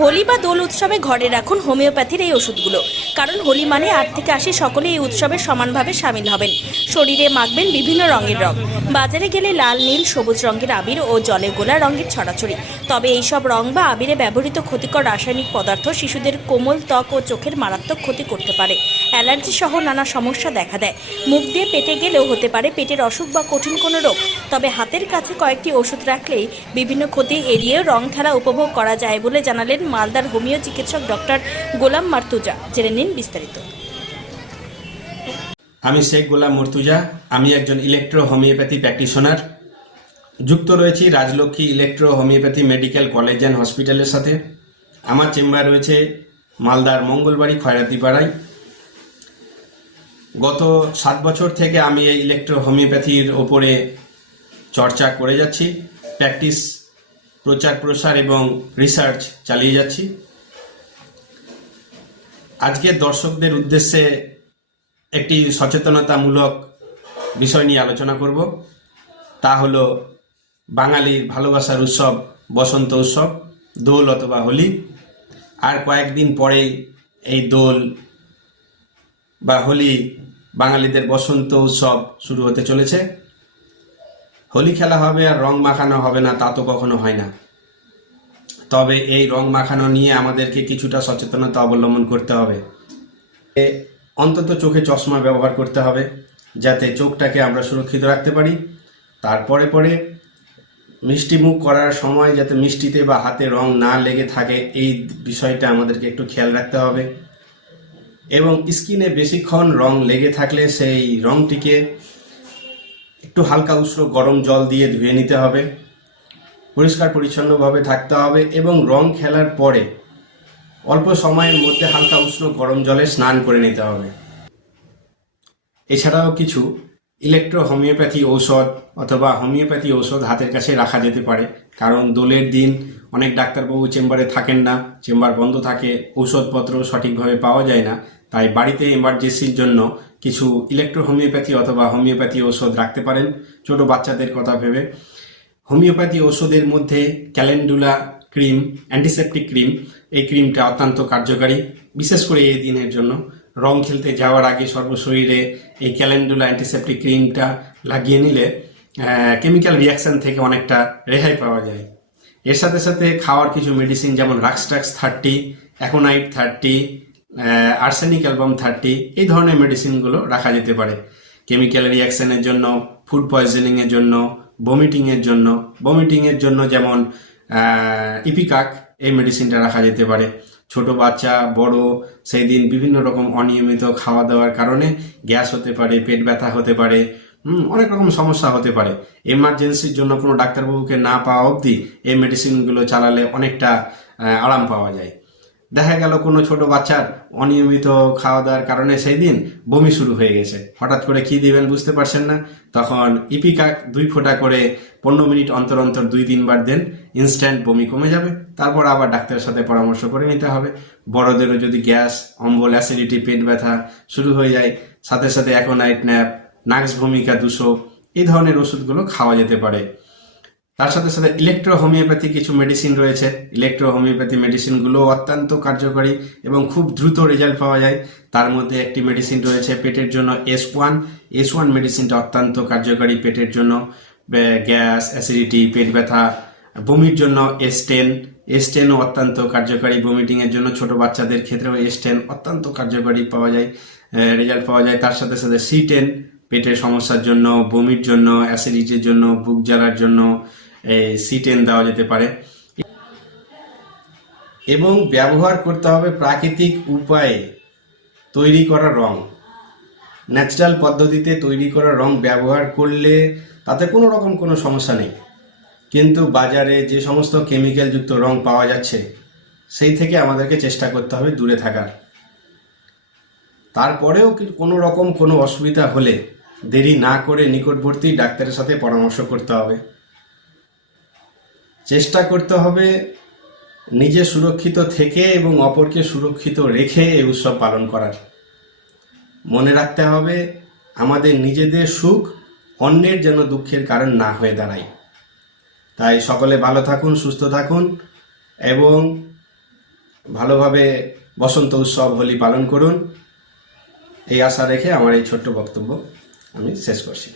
হোলি বা দোল উৎসবে ঘরে রাখুন হোমিওপ্যাথির এই ওষুধগুলো। কারণ হোলি মানে আট থেকে আশি সকলে এই উৎসবে সমানভাবে সামিল হবেন। শরীরে মাখবেন বিভিন্ন রঙের রং। বাজারে গেলে লাল, নীল, সবুজ রঙের আবির ও জলে গোলা রঙের ছড়াছড়ি। তবে এই সব রং বা আবিরে ব্যবহৃত ক্ষতিকর রাসায়নিক পদার্থ শিশুদের কোমল ত্বক ও চোখের মারাত্মক ক্ষতি করতে পারে। অ্যালার্জি সহ নানা সমস্যা দেখা দেয়। মুখ দিয়ে পেটে গেলেও হতে পারে পেটের অসুখ বা কঠিন কোনো রোগ। তবে হাতের কাছে কয়েকটি ওষুধ রাখলেই বিভিন্ন ক্ষতি এড়িয়ে রং খেলা উপভোগ করা যায় বলে জানালেন মালদার হোমিও চিকিৎসক ডক্টর গোলাম মার্তুজা। জেনে নিন বিস্তারিত। আমি শেখ গোলাম মর্তুজা, আমি একজন ইলেকট্রো হোমিওপ্যাথি প্র্যাকটিশনার যুক্ত রয়েছি Rajlakshmi electro homeopathy medical college and হসপিটালের সাথে। আমার চেম্বার রয়েছে মালদার মঙ্গলবাড়ি খয়রাতি পাড়ায় গত সাত বছর থেকে আমি এই ইলেকট্রো হোমিওপ্যাথির ওপরে চর্চা করে যাচ্ছি প্র্যাকটিস প্রচার প্রসার এবং রিসার্চ চালিয়ে যাচ্ছি। আজকের দর্শকদের উদ্দেশ্যে একটি সচেতনতামূলক বিষয় নিয়ে আলোচনা করব। তা হলো বাঙালির ভালোবাসার উৎসব, বসন্ত উৎসব, দোল অথবা হোলি। আর কয়েকদিন পরেই এই দোল বা হোলি বাঙালিদের বসন্ত উৎসব শুরু হতে চলেছে। হোলি খেলা হবে আর রং মাখানো হবে না, তা তো কখনো হয় না। তবে এই রং মাখানো নিয়ে আমাদেরকে কিছুটা সচেতনতা অবলম্বন করতে হবে। অন্তত চোখে চশমা ব্যবহার করতে হবে, যাতে চোখটাকে আমরা সুরক্ষিত রাখতে পারি। তারপরে পরে মিষ্টি মুখ করার সময় যাতে মিষ্টিতে বা হাতে রং না লেগে থাকে, এই বিষয়টা আমাদেরকে একটু খেয়াল রাখতে হবে। এবং স্কিনে বেশিক্ষণ রং লেগে থাকলে সেই রংটিকে একটু হালকা উষ্ণ গরম জল দিয়ে ধুয়ে নিতে হবে। পরিষ্কার পরিচ্ছন্নভাবে থাকতে হবে এবং রং খেলার পরে অল্প সময়ের মধ্যে হালকা উষ্ণ গরম জলে স্নান করে নিতে হবে। এছাড়াও কিছু ইলেকট্রো হোমিওপ্যাথি ঔষধ অথবা হোমিওপ্যাথি ঔষধ হাতের কাছে রাখা যেতে পারে। কারণ দোলের দিন অনেক ডাক্তারবাবু চেম্বারে থাকেন না, চেম্বার বন্ধ থাকে, ঔষধপত্র সঠিকভাবে পাওয়া যায় না। তাই বাড়িতে এমার্জেন্সির জন্য কিছু ইলেকট্রো হোমিওপ্যাথি অথবা হোমিওপ্যাথি ঔষধ রাখতে পারেন। ছোট বাচ্চাদের কথা ভেবে হোমিওপ্যাথি ওষুধের মধ্যে ক্যালেন্ডুলা ক্রিম, অ্যান্টিসেপটিক ক্রিম, এই ক্রিমটা অত্যন্ত কার্যকারী, বিশেষ করে এই দিনের জন্য। রং খেলতে যাওয়ার আগে সর্বশরীরে এই ক্যালেন্ডুলা অ্যান্টিসেপটিক ক্রিমটা লাগিয়ে নিলে কেমিক্যাল রিয়াকশন থেকে অনেকটা রেহাই পাওয়া যায়। এর সাথে সাথে খাওয়ার কিছু মেডিসিন যেমন rhus tox thirty, aconite thirty arsenic album thirty, এই ধরনের মেডিসিনগুলো রাখা যেতে পারে। কেমিক্যাল রিয়াকশানের জন্য, ফুড পয়জনিংয়ের জন্য ভমিটিংয়ের জন্য ভমিটিংয়ের জন্য যেমন ইপিকাক এই মেডিসিনটা রাখা যেতে পারে। ছোট বাচ্চা, বড়, সেই দিন বিভিন্ন রকম অনিয়মিত খাওয়া দাওয়ার কারণে গ্যাস হতে পারে, পেট ব্যথা হতে পারে অনেক রকম সমস্যা হতে পারে। এমার্জেন্সির জন্য কোনো ডাক্তারবাবুকে না পাওয়া অবধি এই মেডিসিনগুলো চালালে অনেকটা আরাম পাওয়া যায়। দেখা গেল কোনো ছোট বাচ্চার অনিয়মিত খাওয়া দাওয়ার কারণে সেই দিন বমি শুরু হয়ে গেছে। হঠাৎ করে কি দিবেন বুঝতে পারছেন না। তখন ইপিকাক দুই ফোঁটা করে পনেরো মিনিট অন্তর অন্তর দুই তিনবার দেন ইনস্ট্যান্ট বমি কমে যাবে। তারপর আবার ডাক্তারের সাথে পরামর্শ করে নিতে হবে। বড়দেরও যদি গ্যাস, অম্বল অ্যাসিডিটি পেট ব্যথা শুরু হয়ে যায়, সাথে সাথে অ্যাকোনাইট ন্যাপ নাক্স ভূমিকা দুশো, এই ধরনের ওষুধগুলো খাওয়া যেতে পারে। তার সাথে সাথে ইলেকট্রো হোমিওপ্যাথি কিছু মেডিসিন রয়েছে। ইলেকট্রো হোমিওপ্যাথি মেডিসিনগুলো অত্যন্ত কার্যকরী এবং খুব দ্রুত রেজাল্ট পাওয়া যায়। তার মধ্যে একটি মেডিসিন রয়েছে পেটের জন্য এস ওয়ান এস ওয়ান মেডিসিনটা অত্যন্ত কার্যকরী পেটের জন্য। গ্যাস অ্যাসিডিটি পেট ব্যথা, বমির জন্য এস টেন এস টেনও অত্যন্ত কার্যকারী বমিটিংয়ের জন্য। ছোট বাচ্চাদের ক্ষেত্রেও এস টেন অত্যন্ত কার্যকারী পাওয়া যায় রেজাল্ট পাওয়া যায়। তার সাথে সাথে সি টেন পেটের সমস্যার জন্য, বমির জন্য অ্যাসিডিটির জন্য, বুক জ্বালার জন্য সি টেন দেওয়া যেতে পারে। এবং ব্যবহার করতে হবে প্রাকৃতিক উপায়ে তৈরি করা রং। ন্যাচারাল পদ্ধতিতে তৈরি করা রং ব্যবহার করলে তাতে কোনো রকম কোনো সমস্যা নেই। কিন্তু বাজারে যে সমস্ত কেমিক্যালযুক্ত রং পাওয়া যাচ্ছে, সেই থেকে আমাদেরকে চেষ্টা করতে হবে দূরে থাকার। তারপরেও কোনো রকম কোনো অসুবিধা হলে দেরি না করে নিকটবর্তী ডাক্তারের সাথে পরামর্শ করতে হবে। চেষ্টা করতে হবে নিজে সুরক্ষিত থেকে এবং অপরকে সুরক্ষিত রেখে এই উৎসব পালন করার। মনে রাখতে হবে, আমাদের নিজেদের সুখ অন্যের যেন দুঃখের কারণ না হয়ে দাঁড়ায়। তাই সকলে ভালো থাকুন, সুস্থ থাকুন এবং ভালোভাবে বসন্ত উৎসব, হোলি পালন করুন। এই আশা রেখে আমার এই ছোট্ট বক্তব্য আমি শেষ করছি।